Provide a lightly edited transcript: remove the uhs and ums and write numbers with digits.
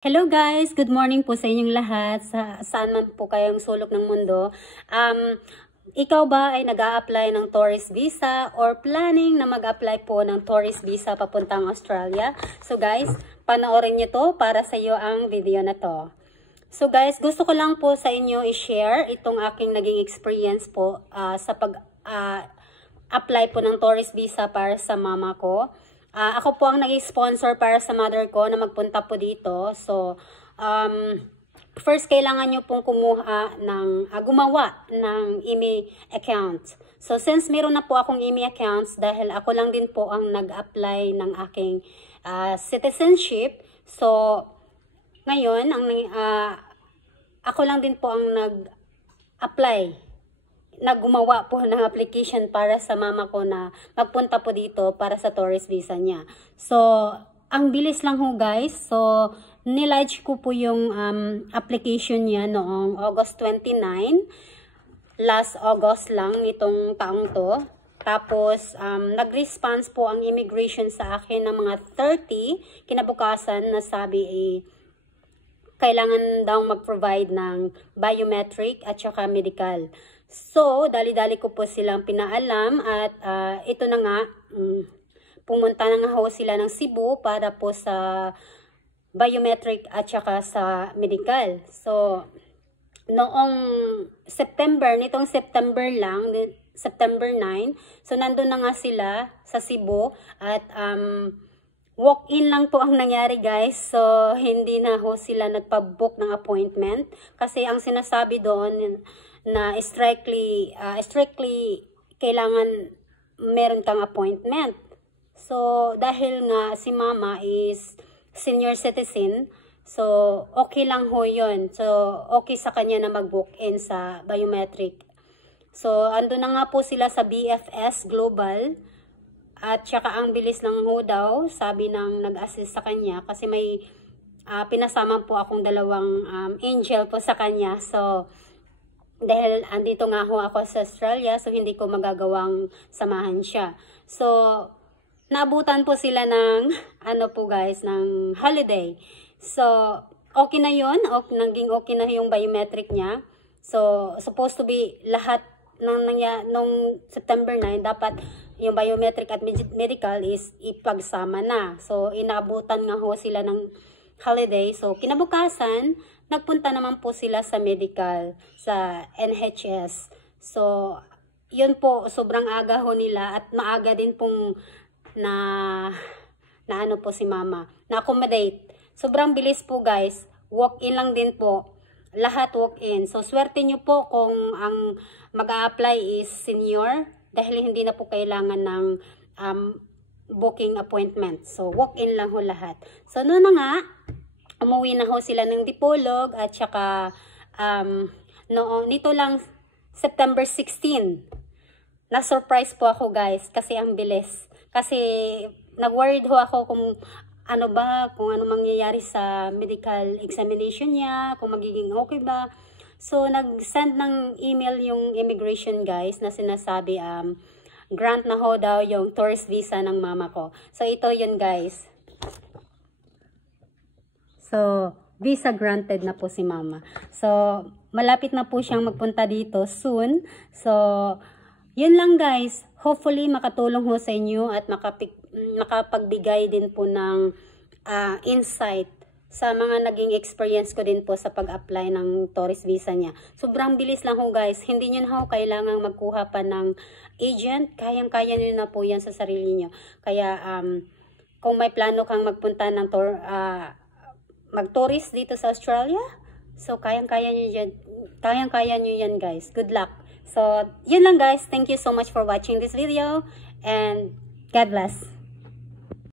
Hello guys! Good morning po sa inyong lahat, saan man po kayong sulok ng mundo. Ikaw ba ay nag-a-apply ng tourist visa or planning na mag-apply po ng tourist visa papuntang Australia? So guys, panoorin nyo to para sa iyo ang video na to. So guys, gusto ko lang po sa inyo i-share itong aking naging experience po sa pag-apply po ng tourist visa para sa mama ko. Ako po ang nag-sponsor para sa mother ko na magpunta po dito. So, first kailangan nyo pong gumawa ng IMEI account. So, since meron na po akong IMEI accounts, dahil ako lang din po ang nag-apply ng aking citizenship. So, ngayon, ako lang din po ang nag-apply na gumawa po ng application para sa mama ko na magpunta po dito para sa tourist visa niya. So, ang bilis lang ho guys. So, nilodge ko po yung application niya noong August 29. Last August lang nitong taong to. Tapos, nag-response po ang immigration sa akin ng mga 30. Kinabukasan na sabi kailangan daw mag-provide ng biometric at saka medical. So, dali-dali ko po silang pinaalam at ito na nga, pumunta na nga ho sila ng Cebu para po sa biometric at saka sa medical. So, noong nitong September lang, September 9, so nandun na nga sila sa Cebu at walk-in lang po ang nangyari guys. So, hindi na ho sila nagpa-book ng appointment kasi ang sinasabi doon na strictly kailangan meron kang appointment. So, dahil nga si mama is senior citizen, so okay lang ho yun. So, okay sa kanya na mag-book-in sa biometric. So, ando na nga po sila sa BFS Global. At saka ang bilis lang ho daw, sabi ng nag-assist sa kanya. Kasi may pinasama po akong dalawang angel po sa kanya. So, dahil andito nga ho ako sa Australia, so hindi ko magagawang samahan siya. So, naabutan po sila ng, ng holiday. So, okay na yun. Naging okay na yung biometric niya. So, supposed to be lahat nung September 9, dapat yung biometric at medical is ipagsama na. So, inaabutan nga ho sila ng holiday. So, kinabukasan, nagpunta naman po sila sa medical, sa NHS. So, yun po, sobrang aga ho nila at maaga din pong na po si mama, na-accommodate. Sobrang bilis po guys, walk-in lang din po. Lahat walk-in. So, swerte nyo po kung ang mag-a-apply is senior dahil hindi na po kailangan ng booking appointment. So, walk-in lang ho lahat. So, noon na nga, umuwi na ho sila ng Dipolog at saka nito lang September 16. Na-surprise po ako guys kasi ang bilis. Kasi nag-worried ho ako kung ano mangyayari sa medical examination niya, kung magiging okay ba. So, nag-send ng email yung immigration guys na sinasabi grant na ho daw yung tourist visa ng mama ko. So, ito yun guys. So, visa granted na po si mama. So, malapit na po siyang magpunta dito soon. So, yun lang guys. Hopefully, makatulong ho sa inyo at makapagbigay din po ng insight sa mga naging experience ko din po sa pag-apply ng tourist visa niya. Sobrang bilis lang ho guys. Hindi nyo na ho kailangang magkuha pa ng agent. Kayang-kaya nyo na po yan sa sarili nyo. Kaya, kung may plano kang magpunta ng mag-tourist dito sa Australia, so kayang-kaya nyo yan guys. Good luck. So, yun lang guys. Thank you so much for watching this video and God bless.